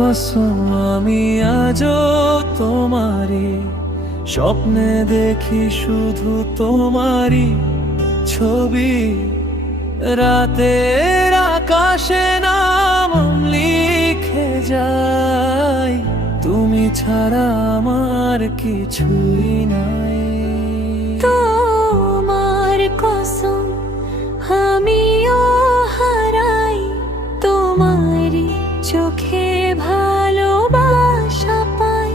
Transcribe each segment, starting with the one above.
কসম আমি আজও তোমারই স্বপ্নে দেখি শুধু তোমারই ছবি। রাতের আকাশে নাম লিখে যাই, তুমি ছাড়া আমার কিছুই নাই। তোমার কসম আমিও হারাই তোমারই চোখে ভালোবাসা পাই।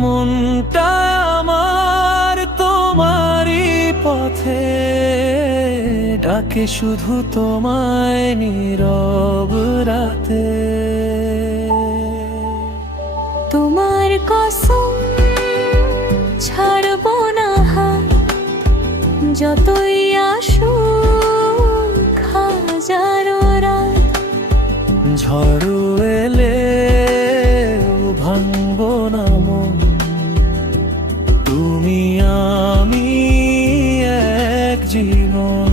মনটা আমার তোমারই পথে ডাকে শুধু তোমায় নীরব রাতে। তোমার কসম ছাড়বো না হাত, যতই আসুক হাজারো রাত। ঝড় এলে ভাঙবো না মন, তুমি আমি এক জীবন।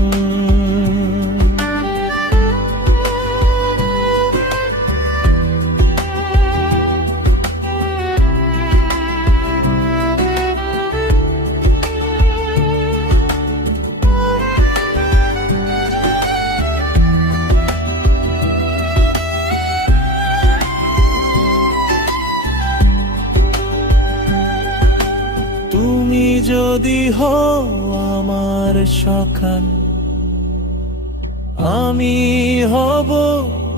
তুমি যদি হও আমার সকাল, আমি হব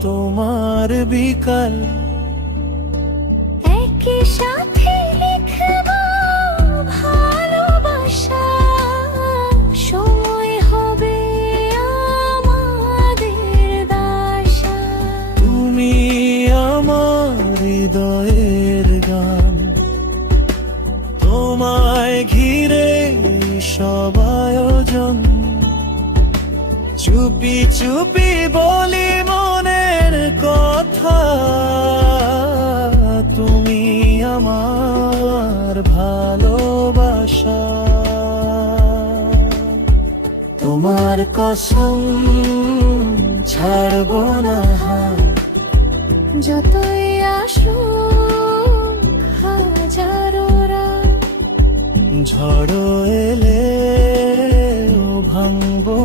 তোমার বিকাল। একই সাথে লিখবো ভালোবাসা, সময় হবে আমাদের দাসা। তুমি আমার হৃদয়ের গান, তোমায় ঘিরে সব আয়োজন। চুপি চুপি বলি মনের কথা, তুমি আমার ভালোবাসা। তোমার কসম ছাড়বো না হাত, যতই আসুক হাজারো রাত। ঝড় এলে ভাঙবো